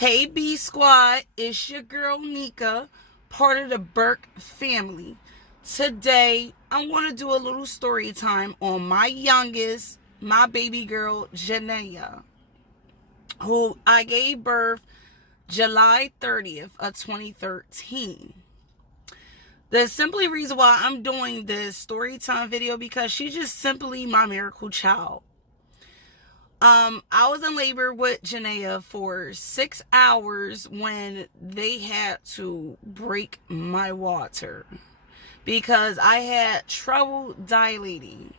Hey B Squad, it's your girl Nika, part of the Burke family. Today, I'm going to do a little story time on my youngest, my baby girl Janaya, who I gave birth July 30th of 2013. The simply reason why I'm doing this story time video because she's just simply my miracle child. I was in labor with Janaya for 6 hours when they had to break my water because I had trouble dilating.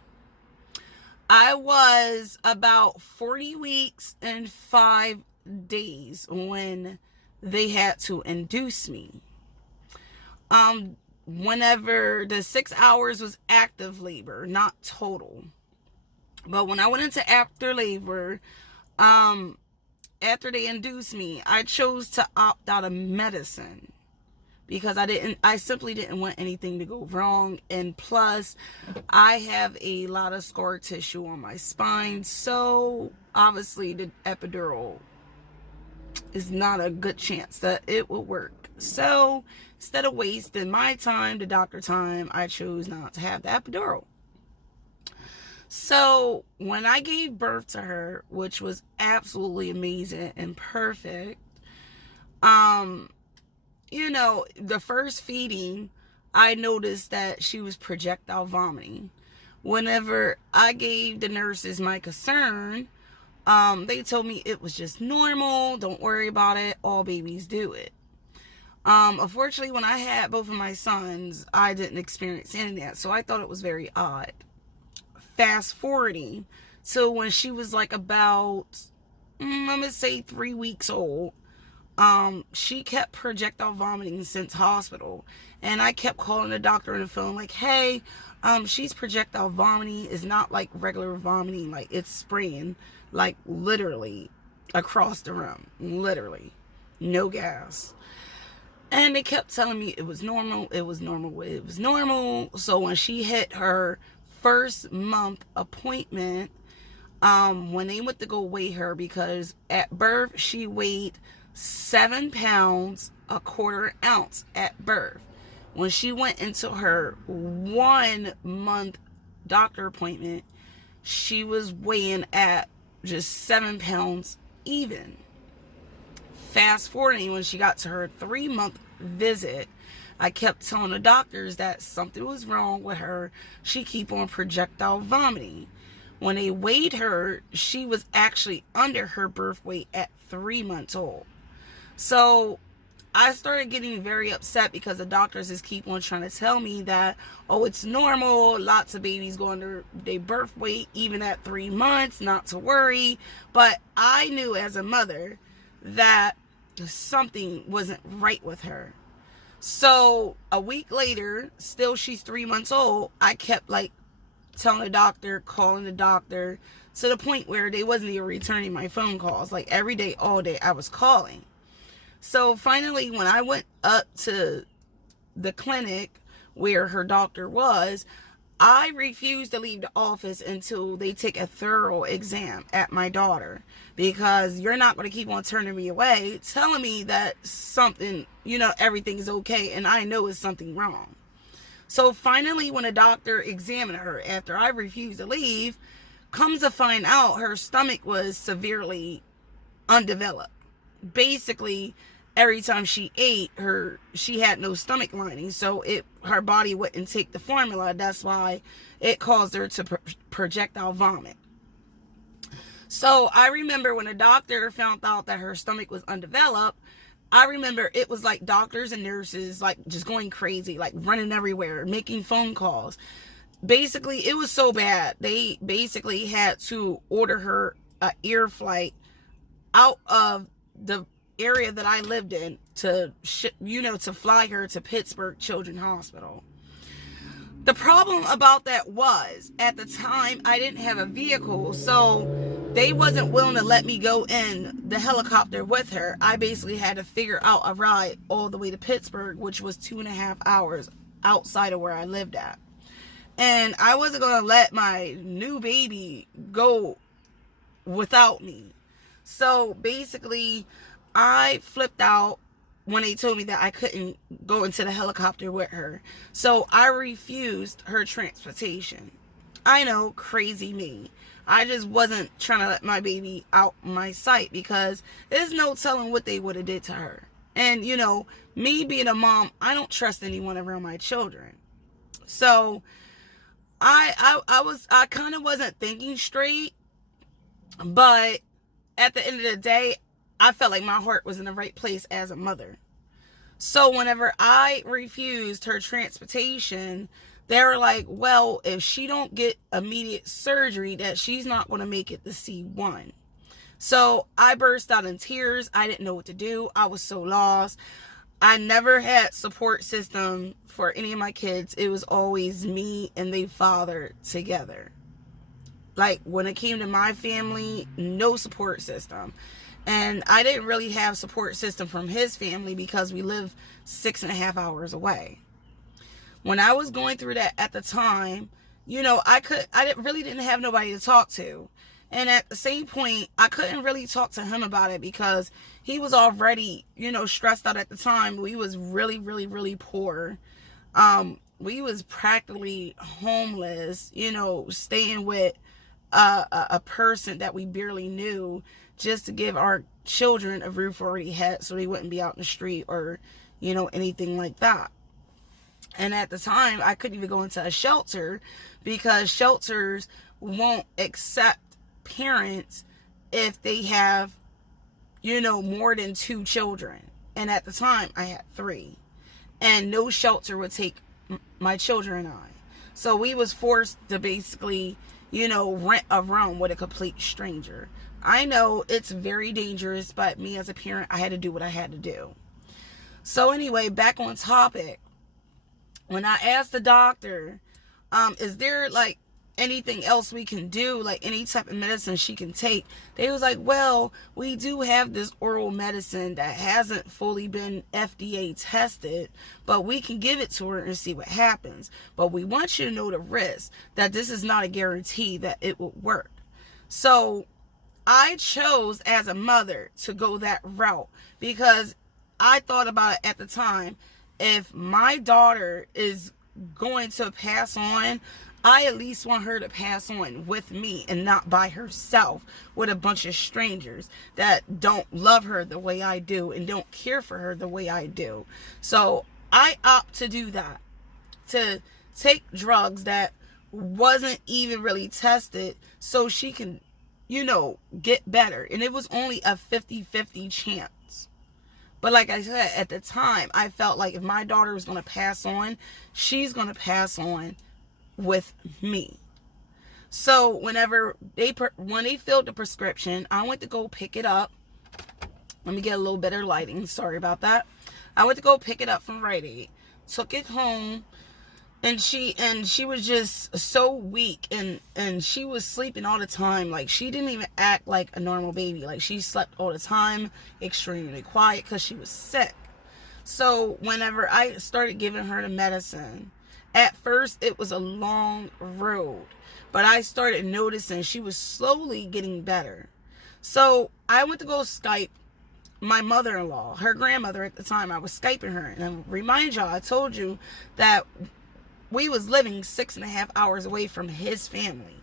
I was about 40 weeks and 5 days when they had to induce me. Whenever the 6 hours was active labor, not total. But when I went into after labor, after they induced me, I chose to opt out of medicine because I simply didn't want anything to go wrong. And plus, I have a lot of scar tissue on my spine. So obviously the epidural is not a good chance that it will work. So instead of wasting my time, the doctor time, I chose not to have the epidural. So when I gave birth to her, which was absolutely amazing and perfect, the first feeding, I noticed that she was projectile vomiting. Whenever I gave the nurses my concern, they told me it was just normal. Don't worry about it. All babies do it. Unfortunately, when I had both of my sons, I didn't experience any of that. So I thought it was very odd. Fast forwarding, so when she was like about, I'm gonna say 3 weeks old, she kept projectile vomiting since hospital, and I kept calling the doctor on the phone like, hey, she's projectile vomiting. It's not like regular vomiting, like it's spraying, like literally across the room, literally, no gas. And they kept telling me it was normal, it was normal, it was normal. So when she hit her first month appointment, when they went to go weigh her, because at birth she weighed 7 pounds a quarter ounce at birth. When she went into her 1 month doctor appointment, she was weighing at just 7 pounds even. Fast forwarding, when she got to her 3 month visit, I kept telling the doctors that something was wrong with her. She keep on projectile vomiting. When they weighed her, she was actually under her birth weight at 3 months old. So I started getting very upset because the doctors just keep on trying to tell me that, oh, it's normal. Lots of babies go under their birth weight even at 3 months, not to worry. But I knew as a mother that something wasn't right with her. So a week later, still she's 3 months old, I kept like telling the doctor, calling the doctor, to the point where they wasn't even returning my phone calls. Like every day, all day, I was calling. So finally, when I went up to the clinic where her doctor was, I refused to leave the office until they take a thorough exam at my daughter, because you're not going to keep on turning me away, telling me that something, everything is okay, and I know it's something wrong. So finally, when a doctor examined her after I refused to leave, comes to find out her stomach was severely undeveloped. Basically, every time she ate, she had no stomach lining, so her body wouldn't take the formula. That's why it caused her to projectile vomit. So I remember when a doctor found out that her stomach was undeveloped, I remember it was like doctors and nurses like just going crazy, like running everywhere, making phone calls. Basically, it was so bad. They basically had to order her an air flight out of the area that I lived in to fly her to Pittsburgh Children's Hospital. The problem about that was, at the time, I didn't have a vehicle, so they wasn't willing to let me go in the helicopter with her. I basically had to figure out a ride all the way to Pittsburgh, which was 2.5 hours outside of where I lived at. And I wasn't going to let my new baby go without me. So basically, I flipped out when they told me that I couldn't go into the helicopter with her. So I refused her transportation. I know, crazy me. I just wasn't trying to let my baby out my sight because there's no telling what they would have did to her. And, you know, me being a mom, I don't trust anyone around my children. So I kind of wasn't thinking straight, but at the end of the day, I felt like my heart was in the right place as a mother. So whenever I refused her transportation, they were like, well, if she don't get immediate surgery, that she's not going to make it to C1. So I burst out in tears. I didn't know what to do. I was so lost. I never had support system for any of my kids. It was always me and their father together. Like when it came to my family, no support system. And I didn't really have support system from his family because we live 6.5 hours away. When I was going through that at the time, you know, I really didn't have nobody to talk to. And at the same point, I couldn't really talk to him about it because he was already, you know, stressed out at the time. We was really, really, really poor. We was practically homeless, you know, staying with a person that we barely knew just to give our children a roof over their head so they wouldn't be out in the street or, you know, anything like that. And at the time, I couldn't even go into a shelter because shelters won't accept parents if they have, you know, more than 2 children. And at the time, I had 3. And no shelter would take my children and I. So we was forced to basically, you know, rent a room with a complete stranger. I know it's very dangerous, but me as a parent, I had to do what I had to do. So anyway, back on topic. When I asked the doctor, is there like anything else we can do, like any type of medicine she can take, they was like, well, we do have this oral medicine that hasn't fully been FDA tested, but we can give it to her and see what happens. But we want you to know the risk, that this is not a guarantee that it will work. So I chose as a mother to go that route because I thought about it at the time. If my daughter is going to pass on, I at least want her to pass on with me and not by herself with a bunch of strangers that don't love her the way I do and don't care for her the way I do. So I opt to do that, to take drugs that wasn't even really tested so she can, you know, get better. And it was only a 50-50 chance. But like I said, at the time, I felt like if my daughter was going to pass on, she's going to pass on with me. So when they filled the prescription, I went to go pick it up. Let me get a little better lighting. Sorry about that. I went to go pick it up from Rite Aid. Took it home. And she was just so weak and she was sleeping all the time. Like she didn't even act like a normal baby. Like she slept all the time, extremely quiet because she was sick. So whenever I started giving her the medicine, at first it was a long road, but I started noticing she was slowly getting better. So I went to go Skype my mother-in-law, her grandmother at the time. I was Skyping her, and I remind y'all, I told you that we was living 6.5 hours away from his family.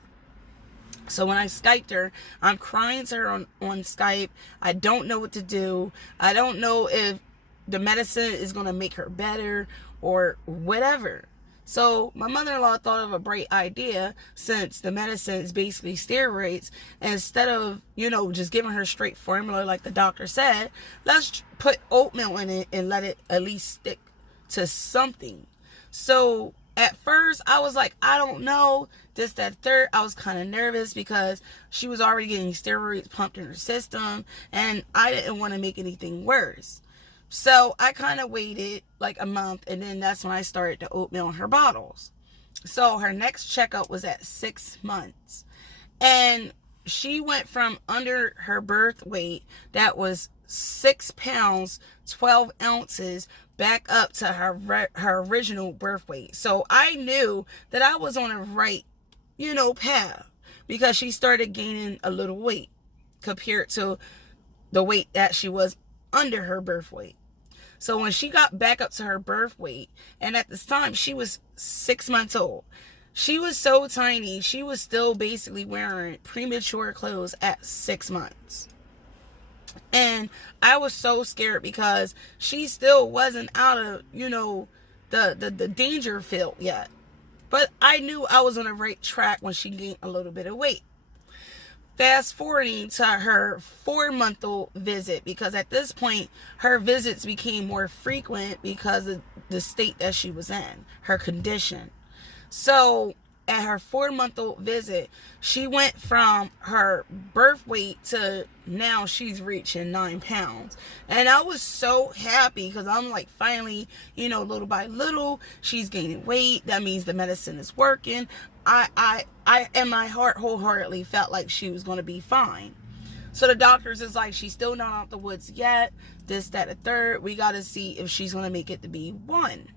So when I Skyped her, I'm crying to her on Skype. I don't know what to do. I don't know if the medicine is going to make her better or whatever. So my mother-in-law thought of a bright idea, since the medicine is basically steroids. And instead of, you know, just giving her straight formula like the doctor said, let's put oatmeal in it and let it at least stick to something. So at first, I was like, I don't know, this, that, third. I was kind of nervous because she was already getting steroids pumped in her system, and I didn't want to make anything worse. So I kind of waited like a month, and then that's when I started the oatmeal in her bottles. So her next checkup was at 6 months. And she went from under her birth weight, that was 6 pounds, 12 ounces, back up to her original birth weight. So I knew that I was on a right, you know, path, because she started gaining a little weight compared to the weight that she was under her birth weight. So when she got back up to her birth weight, and at this time she was 6 months old, she was so tiny, she was still basically wearing premature clothes at 6 months. And I was so scared because she still wasn't out of, the danger field yet. But I knew I was on the right track when she gained a little bit of weight. Fast forwarding to her 4-month-old visit, because at this point her visits became more frequent because of the state that she was in, her condition. So at her 4-month-old visit, she went from her birth weight to now she's reaching 9 pounds. And I was so happy because I'm like, finally, little by little, she's gaining weight. That means the medicine is working. I in my heart wholeheartedly felt like she was going to be fine. So the doctors is like, she's still not out the woods yet. This, that, and third. We got to see if she's going to make it to be 1.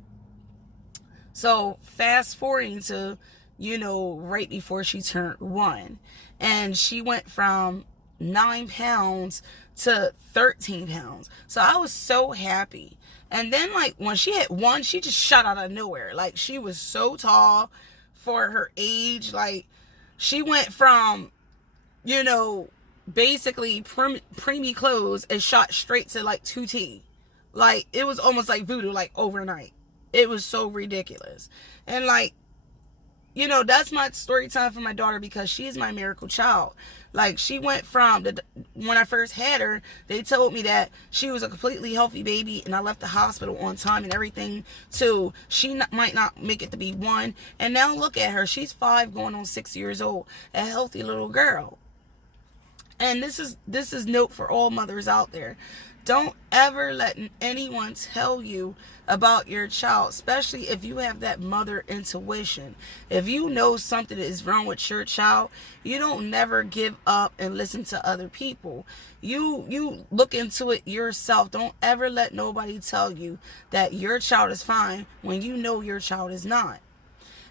So fast forwarding to, right before she turned 1. And she went from 9 pounds to 13 pounds. So I was so happy. And then like when she hit 1, she just shot out of nowhere. Like she was so tall for her age. Like she went from, basically preemie clothes and shot straight to like 2T. Like it was almost like voodoo, like overnight. It was so ridiculous. And like, that's my story time for my daughter because she is my miracle child. Like she went from, when I first had her, they told me that she was a completely healthy baby and I left the hospital on time and everything, to she might not make it to be 1. And now look at her. She's 5 going on 6 years old, a healthy little girl. And this is note for all mothers out there. Don't ever let anyone tell you about your child, especially if you have that mother intuition. If you know something is wrong with your child, you don't never give up and listen to other people. You look into it yourself. Don't ever let nobody tell you that your child is fine when you know your child is not.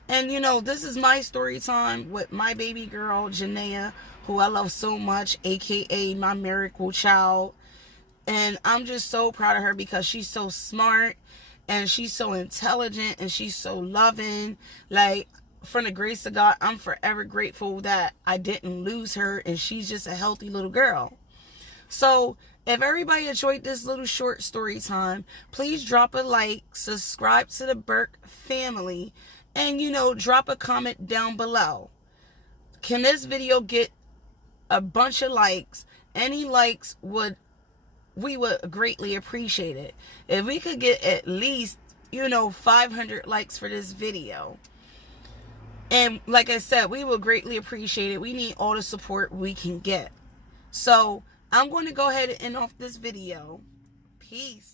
And this is my story time with my baby girl, Janaya, who I love so much, aka my miracle child. And I'm just so proud of her because she's so smart and she's so intelligent and she's so loving. Like, from the grace of God, I'm forever grateful that I didn't lose her and she's just a healthy little girl. So if everybody enjoyed this little short story time, please drop a like, subscribe to the Burke family, and drop a comment down below. Can this video get a bunch of likes? Any likes we would greatly appreciate it. If we could get at least 500 likes for this video, and like I said, we would greatly appreciate it. We need all the support we can get. So I'm going to go ahead and end off this video. Peace.